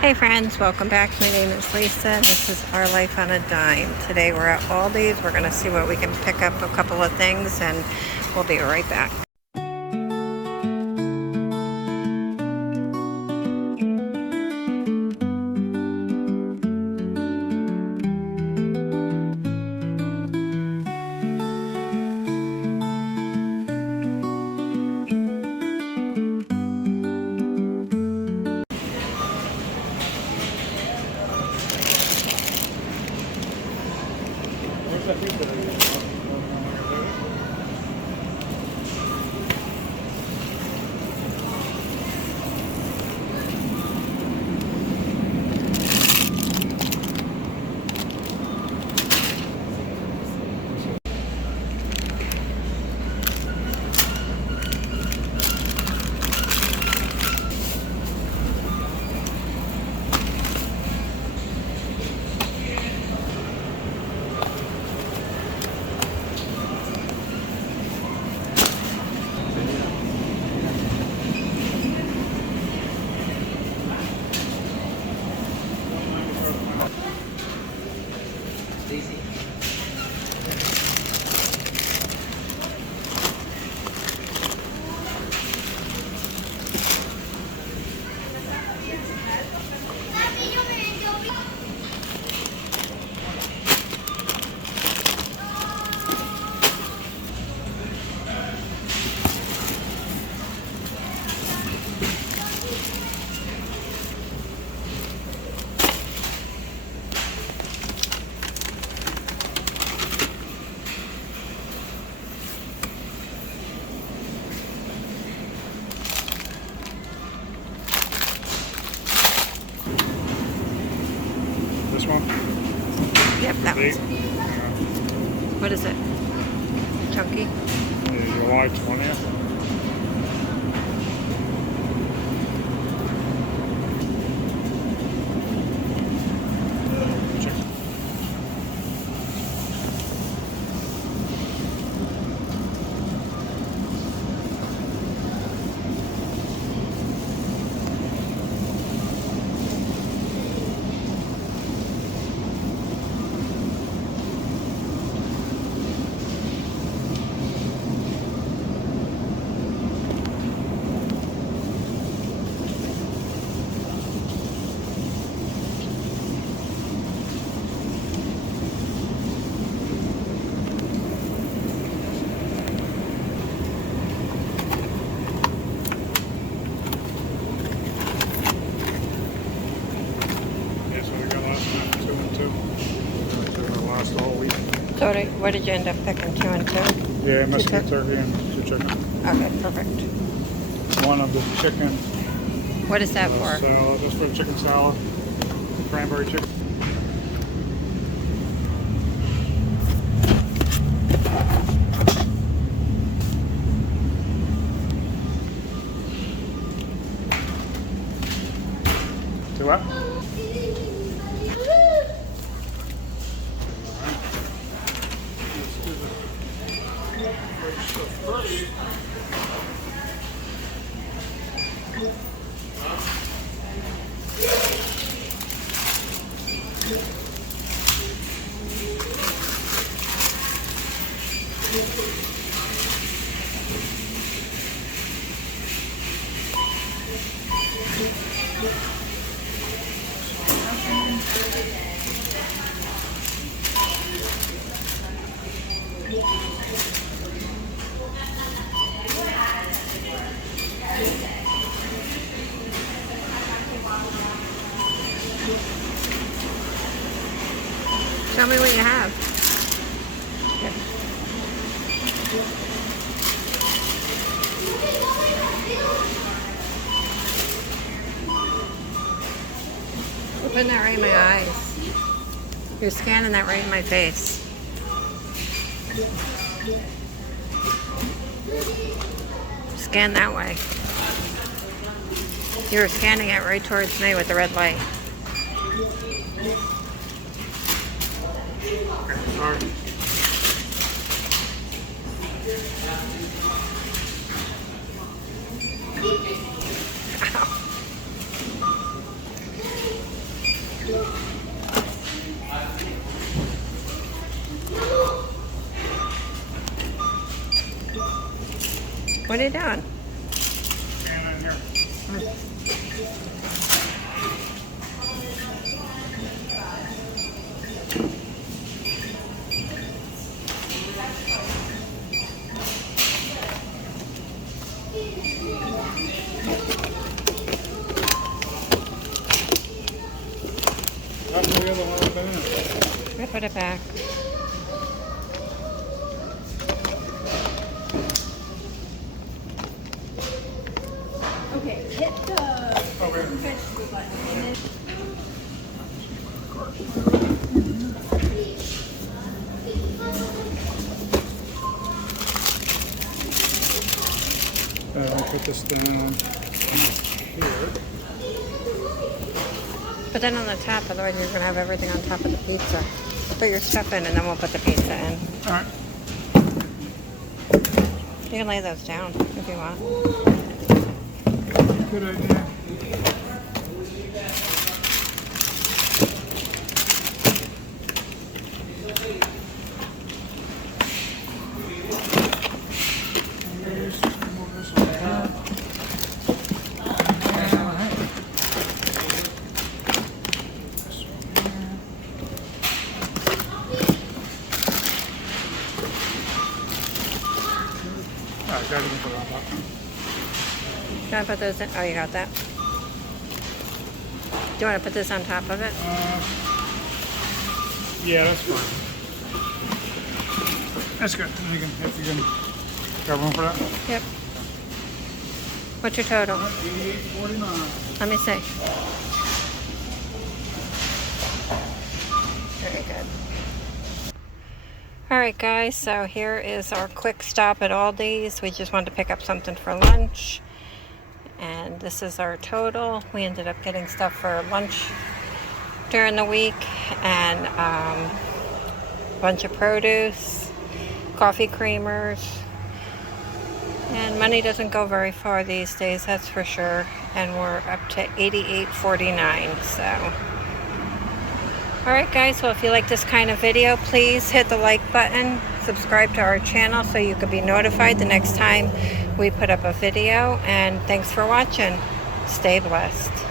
Hey friends, welcome back. My name is Lisa. This is Our Life on a Dime. Today we're at Aldi's. We're going to see what we can pick up, a couple of things, and we'll be right back. This one? Yep, that Big. one's. What is it? Chunky? Yeah, July 20th. So what did you end up picking? 2 and 2? Yeah, Mexican turkey and 2 chicken. Okay, perfect. One of the chicken. What is that for? Salad. That's for the chicken salad. Cranberry chicken. Do what? Tell me what you have. Here. You're putting that right in my eyes. You're scanning that right in my face. Scan that way. You were scanning it right towards me with the red light. Sorry. What are you doing? And in here. That's the other one I've been in. I put it back. Okay, hit the Okay. vegetable button and then I'll put this down here. Put that on the top, otherwise you're gonna have everything on top of the pizza. Put your stuff in and then we'll put the pizza in. All right. You can lay those down if you want. Good idea. Alright, got it for that. You want to put those in? Oh, you got that. Do you want to put this on top of it? Yeah, that's fine. That's good. If you can got room for that? Yep. What's your total? 88.49. Let me see. Very good. Alright guys, so here is our quick stop at Aldi's. We just wanted to pick up something for lunch. And this is our total. We ended up getting stuff for lunch during the week. And a bunch of produce, coffee creamers. And money doesn't go very far these days, that's for sure. And we're up to $88.49, so. Alright guys, well if you like this kind of video, please hit the like button, subscribe to our channel so you can be notified the next time we put up a video, and thanks for watching. Stay blessed.